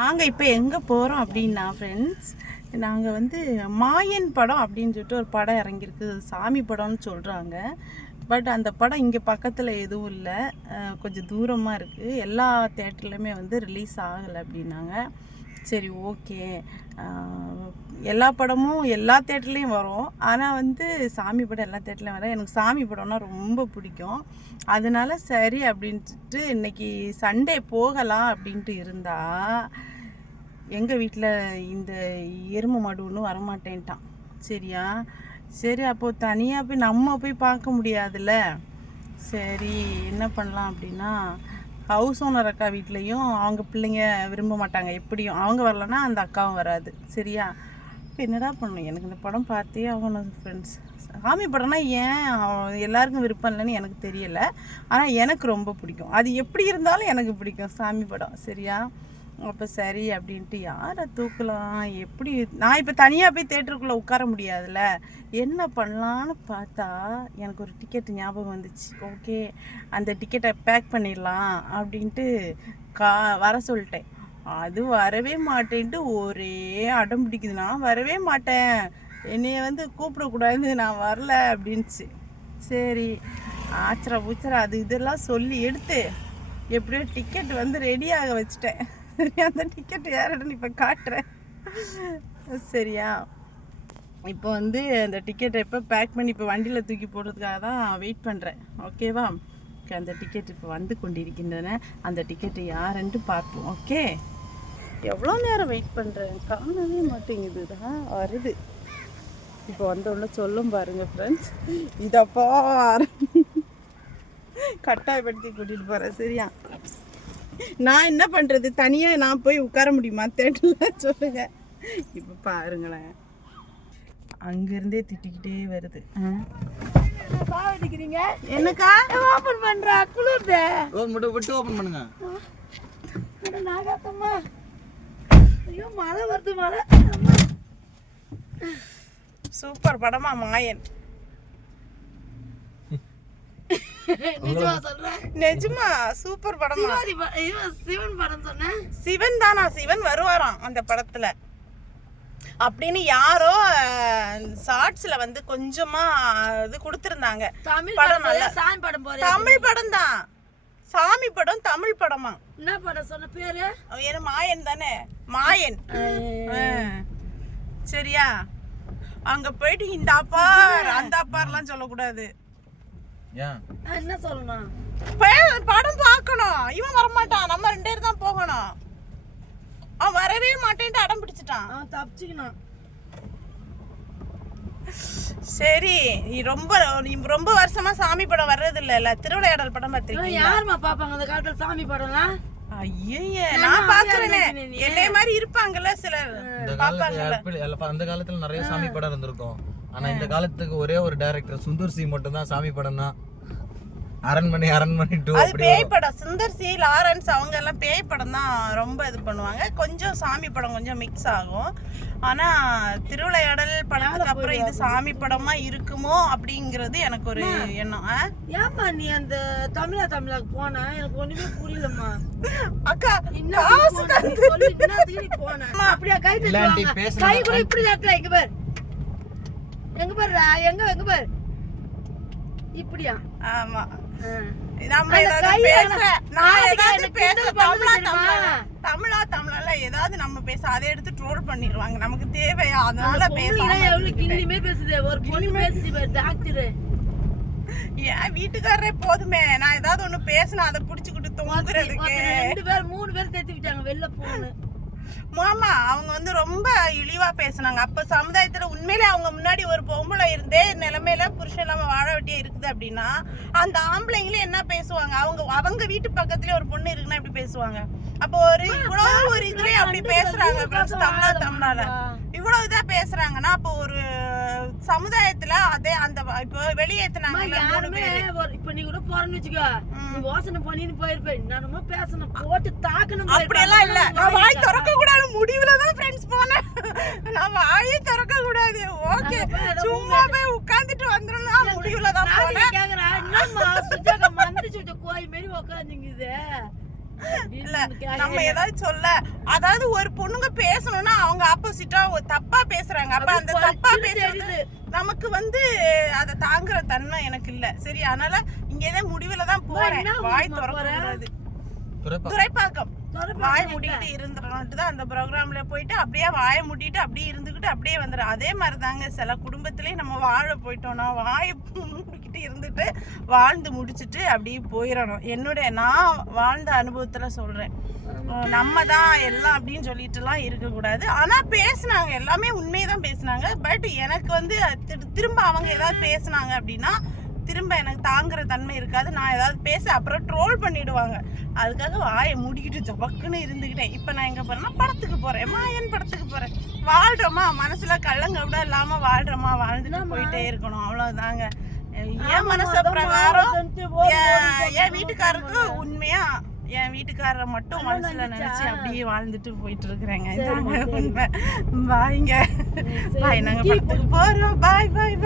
நாங்கள் இப்போ எங்கே போகிறோம் அப்படின்னா ஃப்ரெண்ட்ஸ், நாங்கள் வந்து மாயன் படம் அப்படின்னு சொல்லிட்டு ஒரு படம் இறங்கியிருக்கு. சாமி படம்னு சொல்கிறாங்க. பட் அந்த படம் இங்கே பக்கத்தில் எதுவும் இல்லை, கொஞ்சம் தூரமாக இருக்குது. எல்லா தேட்டர்லையுமே வந்து ரிலீஸ் ஆகலை அப்படின்னாங்க. சரி, ஓகே, எல்லா படமும் எல்லா தேட்டர்லேயும் வரும், ஆனால் வந்து சாமி படம் எல்லா தேட்டர்லையும் வரும். எனக்கு சாமி படம்னா ரொம்ப பிடிக்கும். அதனால சரி அப்படின்ட்டு இன்றைக்கி சண்டே போகலாம் அப்படின்ட்டு இருந்தால் எங்கள் வீட்டில் இந்த எருமை மாடு ஒன்றும் வரமாட்டேன்ட்டான். சரியா, சரி, அப்போது தனியாக போய் நம்ம போய் பார்க்க முடியாதுல்ல. சரி, என்ன பண்ணலாம் அப்படின்னா, ஹவுஸ் ஓனர் அக்கா வீட்லேயும் அவங்க பிள்ளைங்க விரும்ப மாட்டாங்க, எப்படியும் அவங்க வரலன்னா அந்த அக்காவும் வராது. சரியா, இப்போ என்னடா பண்ணணும்? எனக்கு இந்த படம் பார்த்தே ஆகணும் ஃப்ரெண்ட்ஸ். சாமி படம்னா ஏன் எல்லாருக்கும் விருப்பம் இல்லைன்னு எனக்கு தெரியலை, ஆனால் எனக்கு ரொம்ப பிடிக்கும். அது எப்படி இருந்தாலும் எனக்கு பிடிக்கும் சாமி படம். சரியா, அப்போ சரி அப்படின்ட்டு யாரை தூக்கலாம், எப்படி நான் இப்போ தனியாக போய் தேட்டருக்குள்ளே உட்கார முடியாதுல்ல, என்ன பண்ணலான்னு பார்த்தா எனக்கு ஒரு டிக்கெட் ஞாபகம் வந்துச்சு. ஓகே, அந்த டிக்கெட்டை பேக் பண்ணிடலாம் அப்படின்ட்டு வர சொல்லிட்டேன். அது வரவே மாட்டேன்ட்டு ஒரே அடம் பிடிக்குது. நான் வரவே மாட்டேன், என்னைய வந்து கூப்பிடக்கூடாது, நான் வரல அப்படின்ச்சு. சரி, ஆச்சரா பூச்சரா அது இதெல்லாம் சொல்லி எடுத்து எப்படியோ டிக்கெட் வந்து ரெடியாக வச்சுட்டேன். சரி, அந்த டிக்கெட் யாருன்னு இப்போ காட்டுறேன். சரியா, இப்போ வந்து அந்த டிக்கெட்டை எப்போ பேக் பண்ணி இப்போ வண்டியில் தூக்கி போடுறதுக்காக தான் வெயிட் பண்ணுறேன். ஓகேவா, அந்த டிக்கெட் இப்போ வந்து கொண்டிருக்கின்றன. அந்த டிக்கெட்டை யாருன்ட்டு பார்ப்போம். ஓகே, எவ்வளோ நேரம் வெயிட் பண்ணுறேன், காணவே மாட்டேங்குது. தான் வருது, இப்போ வந்தோடனே சொல்லும் பாருங்கள் ஃப்ரெண்ட்ஸ். இதப்பா கட்டாயப்படுத்தி கூட்டிகிட்டு போகிறேன். சரியா, நான் என்ன பண்ணுறது, தனியாக நான் போய் உட்கார முடியுமா தேட்டரில் சொல்லுங்கள். இப்போ பாருங்களேன், அங்கேருந்தே திட்டிக்கிட்டே வருது. சாவடிக்கிறீங்க என்னக்கா? ஓபன் பண்றா, குளிர்தே. விட்டு ஓபன் பண்ணுங்க. நாகாத்தம்மா, ஐயோ மழை வருது, மழை. சூப்பர் படமா மாயன்? நிஜமா சொல்றேன், நிஜமா சூப்பர் படமா? சிவன் படம் சொன்னேன். சிவன் தானா? சிவன் வருவாராம் அந்த படத்துல அப்படின்னு யாரோ ஷார்ட்ஸ்ல வந்து கொஞ்சமா இது கொடுத்துருந்தாங்க. தமிழ் படம் நல்ல சாமி படம் போற. தமிழ் படம் தான், சாமி படம் தமிழ் படமா? என்ன படம் சொன்ன பேரு? ஏன்னா மாயன் தானே, மாயன். சரியா, அங்க போயிட்டு இந்த அப்பார் அந்த அப்பார்லாம் சொல்லக்கூடாது. என்ன சொல்லணும்? படம் பார்க்கணும். இவன் வரமாட்டான், நம்ம 2 பேர் தான் போகணும். அவன் வரவே மாட்டேன்ட்டு அடம் பிடிச்சிட்டான். அவன் தப்பிச்சுக்கணும். சரி, நீ ரொம்ப வருஷமா சாமி படம் வர்றது இல்ல, திருவிளையாடல் படம் பார்த்திருக்கீங்க? யாருமா பாப்பாங்க அந்த காலத்துல சாமி படம்லாம்? ஐயே, நான் பாக்குறேனே, என்னைய மாதிரி இருப்பாங்கல்ல சிலர் பாப்பாங்கல்ல. அந்த காலத்துல நிறைய சாமி படம் இருந்திருக்கும். ஆனா இந்த காலத்துக்கு ஒரே ஒரு டைரக்டர் சுந்தர் சி மட்டும் தான் சாமி படம் தான். அரண்மனை 2 அது பேய் படம். சுந்தர் சி, லாரன்ஸ் அவங்க எல்லாம் பேய் படம் தான் ரொம்ப இது பண்ணுவாங்க. கொஞ்சம் சாமி படம் கொஞ்சம் மிக்ஸ் ஆகும். ஆனா திருவிளையாடல் படத்துக்கு அப்புறம் இது சாமி படமா இருக்குமோ அப்படிங்கிறது எனக்கு ஒரு எண்ணம். ஏமா நீ அந்த தமிழா போனா எனக்கு ஒண்ணுமே புரியலம்மா. அக்கா போன அப்படியா கை கை கூட இப்படி தாக்கல. எங்க பாரு, எங்க பாரு, எங்க பாரு, இப்படியா? ஆமா, நம்ம ஏதாவது தமிழால ஏதாவது நம்ம பேச அதை எடுத்து ட்ரோல் பண்ணிடுவாங்க, நமக்கு தேவையா? அதனால பேசாம பேசுதே ஒரு பொண்ணு பேசி டாக்டர். ஏன் வீட்டுக்காரரே போதுமே, நான் ஏதாவது ஒண்ணு பேசினா அதை புடிச்சுக்கிட்டு தூங்குறதுக்கு 2 பேர் 3 பேர் சேர்த்து விட்டாங்க வெளில போன்னு. மாமா அவங்க வந்து ரொம்ப இழிவா பேசினாங்க. அப்ப சமுதாயத்துல உண்மையிலே அவங்க முன்னாடி ஒரு பொம்பளை இருந்தே நிலைமையில புருஷன் இல்லாம வாழ வெட்டியா இருக்குது அப்படின்னா அந்த ஆம்பளைங்களே என்ன பேசுவாங்க? அவங்க வீட்டு பக்கத்துலயே ஒரு பொண்ணு இருக்குன்னா இப்படி பேசுவாங்க. அப்போ இவ்வளவு ஒரு இதுலயே அப்படி பேசுறாங்க. தமிழால இவ்வளவு இதா பேசுறாங்கன்னா அப்போ ஒரு சமுதாயத்துல அதே அந்த இப்போ வெளியேத்துனாங்க. இப்ப நீ கூட போறன்னு வச்சுக்கோ, நீ யோசனை பண்ணின்னு போயிருப்பேன். நானுமா பேசணும், போட்டு தாக்கணும். அப்படியெல்லாம் இல்ல, நான் வாய் திறக்க கூடாது முடிவுலதான் ஃப்ரெண்ட்ஸ் போனேன். நான் வாயே திறக்க கூடாது. ஓகே, சும்மா போய் உட்கார்ந்துட்டு வந்துடலாம் முடிவுலதான் போனேன். கேக்குறா என்னம்மா சுஜாக்கா மந்திரிச்சு கோயில் மாரி உட்காந்துங்குது. இல்ல நம்ம ஏதாவது சொல்ல, அதாவது ஒரு பொண்ணுங்க பேசணும்னா அவங்க ஆப்போசிட்டா தப்பா பேசுறாங்க. அப்ப அந்த தப்பா பேசுறது நமக்கு வந்து அதை தாங்குற தன்மை எனக்கு இல்ல. சரி, அதனால இங்கதான் முடிவுல தான் போறேன். வாய் திறக்கக்கூடாது. துரைப்பாக்கம் வாய மூடிக்கிட்டு இருந்துடணும்ட்டு தான் அந்த ப்ரோக்ராம்ல போயிட்டு அப்படியே வாயை மூடிட்டு அப்படியே இருந்துக்கிட்டு அப்படியே வந்துடும். அதே மாதிரி தாங்க சில குடும்பத்திலேயே நம்ம வாழ போயிட்டோம்னா வாயை மூடிக்கிட்டு இருந்துட்டு வாழ்ந்து முடிச்சுட்டு அப்படியே போயிடணும். நான் வாழ்ந்த அனுபவத்துல சொல்றேன். நம்ம தான் எல்லாம் அப்படின்னு சொல்லிட்டுலாம் இருக்கக்கூடாது. ஆனா பேசுனாங்க, எல்லாமே உண்மையதான் பேசுனாங்க. பட் எனக்கு வந்து திரும்ப அவங்க ஏதாவது பேசுனாங்க அப்படின்னா திரும்ப எனக்கு தாங்குற தன்மை இருக்காது. நான் ஏதாவது பேச அப்புறம் ட்ரோல் பண்ணிடுவாங்க. அதுக்காக வாயை மூடிக்கிட்டு ஜபக்குன்னு இருந்துக்கிட்டேன். இப்போ நான் எங்கே போறேன்னா படத்துக்கு போறேன், மாயன் படத்துக்கு போறேன். வாழ்றோமா, மனசுல கள்ளங்கவிட இல்லாம வாழ்றோமா, வாழ்ந்துட்டு போயிட்டே இருக்கணும். அவ்வளவுதாங்க. என் மனச பிரகாரம் என் வீட்டுக்காரருக்கு உண்மையா என் வீட்டுக்காரரை மட்டும் மனசுல நினைச்சு அப்படியே வாழ்ந்துட்டு போயிட்டு இருக்கிறேங்க. உண்மை. பாய்ங்க, பாய். நாங்க படத்துக்கு போறோம். பாய் பாய் பாய்.